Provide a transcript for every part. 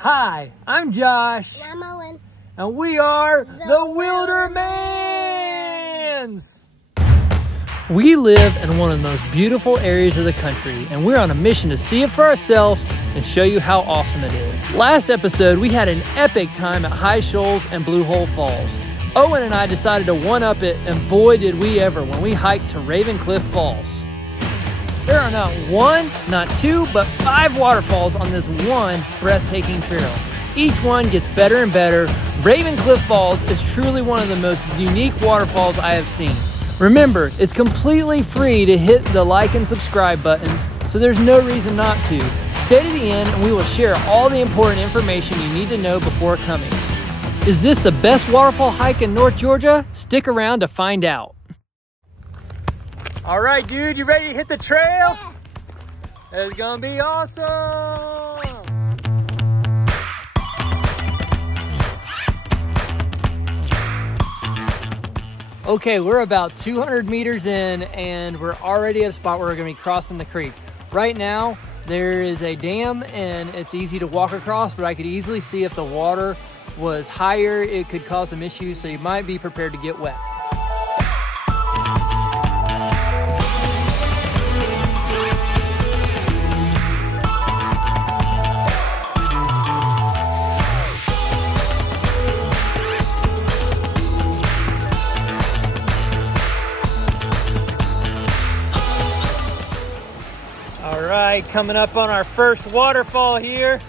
Hi, I'm Josh. I'm Owen. And we are the Wildermans! We live in one of the most beautiful areas of the country, and we're on a mission to see it for ourselves and show you how awesome it is. Last episode, we had an epic time at High Shoals and Blue Hole Falls. Owen and I decided to one-up it, and boy did we ever when we hiked to Cliff Falls. There are not one, not two, but 5 waterfalls on this one breathtaking trail. Each one gets better and better. Cliff Falls is truly one of the most unique waterfalls I have seen. Remember, it's completely free to hit the like and subscribe buttons, so there's no reason not to. Stay to the end and we will share all the important information you need to know before coming. Is this the best waterfall hike in North Georgia? Stick around to find out. All right, dude, you ready to hit the trail? Yeah. It's gonna be awesome. Okay, we're about 200 meters in and we're already at a spot where we're gonna be crossing the creek. Right now, there is a dam and it's easy to walk across, but I could easily see if the water was higher, it could cause some issues, so you might be prepared to get wet. All right, coming up on our first waterfall here.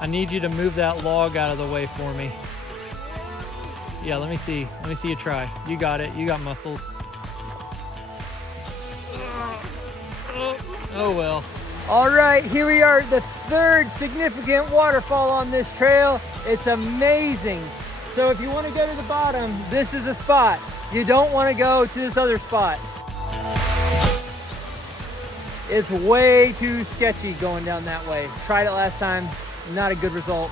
I need you to move that log out of the way for me. Yeah, let me see you try. You got it, you got muscles. Oh well. All right, here we are at the 3rd significant waterfall on this trail. It's amazing. So if you want to go to the bottom, this is a spot. You don't want to go to this other spot. It's way too sketchy going down that way. Tried it last time. Not a good result.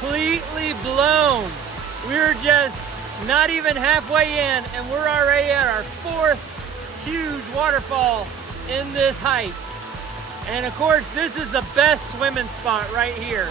completely blown. We're just not even halfway in and we're already at our 4th huge waterfall in this hike. And of course, this is the best swimming spot right here.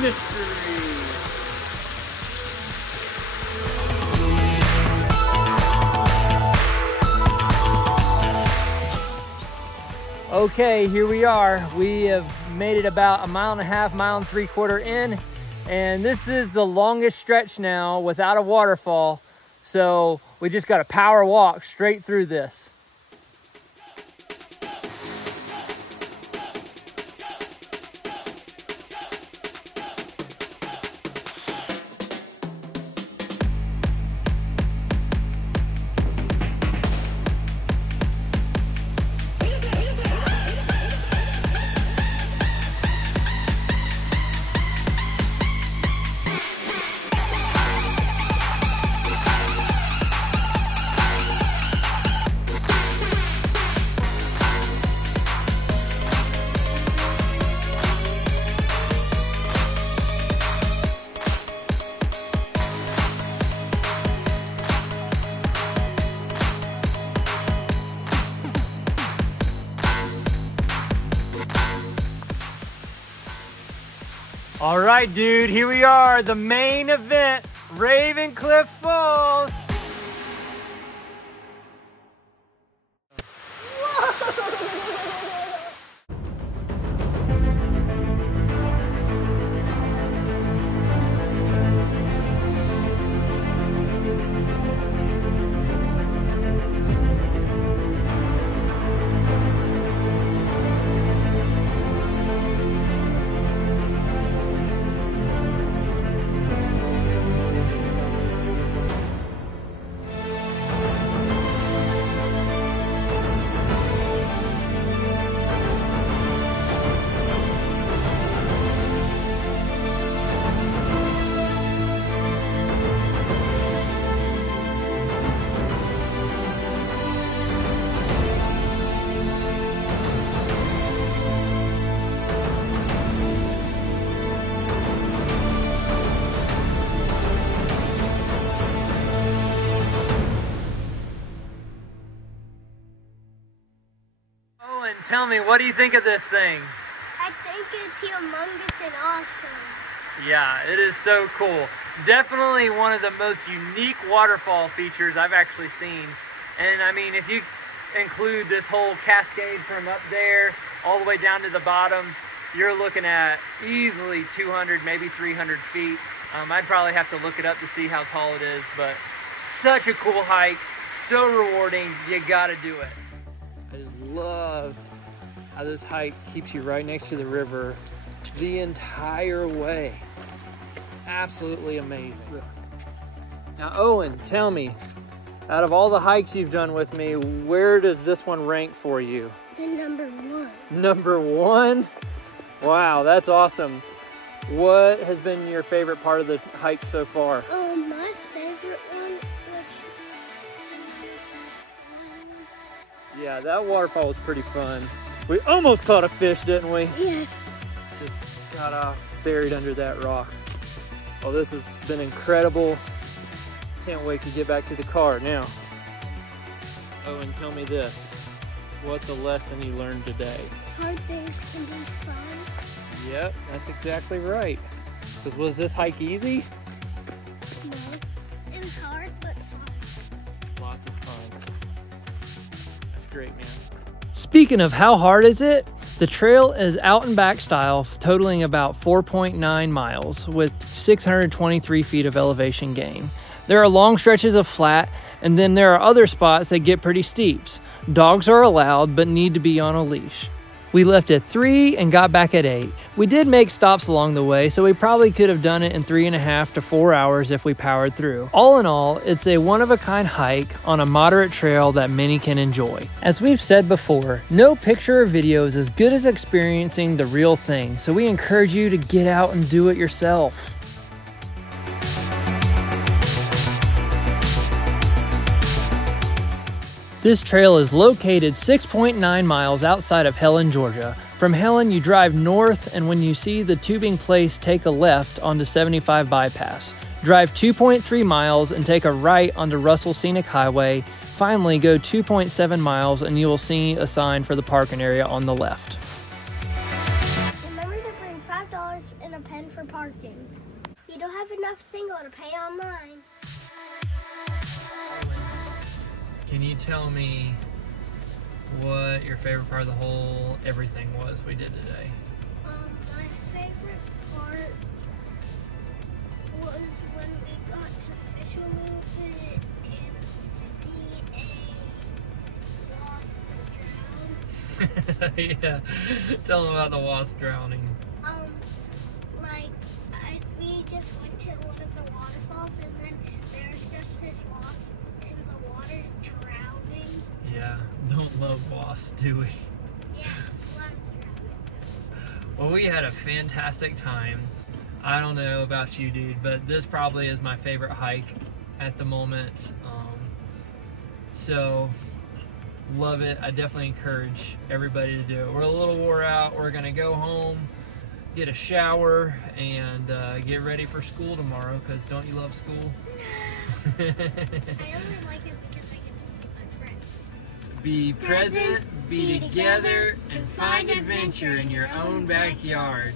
Mystery. Okay, here we are. We have made it about 1.5 miles, 1.75 miles in, and this is the longest stretch now without a waterfall. So we just got to power walk straight through this. All right, dude, here we are, the main event, Ravencliff Falls. Owen, tell me, what do you think of this thing? I think it's humongous and awesome. Yeah, it is so cool. Definitely one of the most unique waterfall features I've actually seen. And I mean, if you include this whole cascade from up there all the way down to the bottom, you're looking at easily 200, maybe 300 feet. I'd probably have to look it up to see how tall it is, but such a cool hike, so rewarding, you gotta do it. I just love how this hike keeps you right next to the river the entire way. Absolutely amazing. Now, Owen, tell me, out of all the hikes you've done with me, where does this one rank for you? Number 1. Number 1? Wow, that's awesome. What has been your favorite part of the hike so far? My favorite one was... Yeah, that waterfall was pretty fun. We almost caught a fish, didn't we? Yes. Just got off, buried under that rock. Well, this has been incredible. Can't wait to get back to the car now. Owen, tell me this. What's a lesson you learned today? Hard things can be fun. Yep, that's exactly right. Because was this hike easy? No. It was hard, but fun. Lots of fun. That's great, man. Speaking of how hard is it, the trail is out and back style, totaling about 4.9 miles with 623 feet of elevation gain. There are long stretches of flat, and then there are other spots that get pretty steep. Dogs are allowed, but need to be on a leash. We left at 3 and got back at 8. We did make stops along the way, so we probably could have done it in 3.5 to 4 hours if we powered through. All in all, it's a one-of-a-kind hike on a moderate trail that many can enjoy. As we've said before, no picture or video is as good as experiencing the real thing, so we encourage you to get out and do it yourself. This trail is located 6.9 miles outside of Helen, Georgia. From Helen, you drive north, and when you see the tubing place, take a left onto 75 bypass. Drive 2.3 miles and take a right onto Russell Scenic Highway. Finally, go 2.7 miles and you will see a sign for the parking area on the left. Remember to bring $5 and a pen for parking. You don't have enough single to pay online. Can you tell me what your favorite part of the whole everything was we did today? My favorite part was when we got to fish a little bit and see a wasp drown. Yeah, tell them about the wasp drowning. We just went to one of the waterfalls and then there's just this wasp in the water drowning. Yeah, don't love wasps, do we? Yeah, love drowning. Well, we had a fantastic time. I don't know about you, dude, but this probably is my favorite hike at the moment. So, love it. I definitely encourage everybody to do it. We're a little wore out. We're gonna go home, get a shower, and get ready for school tomorrow, because don't you love school? I only like it because I get to see my friends. Be present, be together, and find adventure in your own backyard.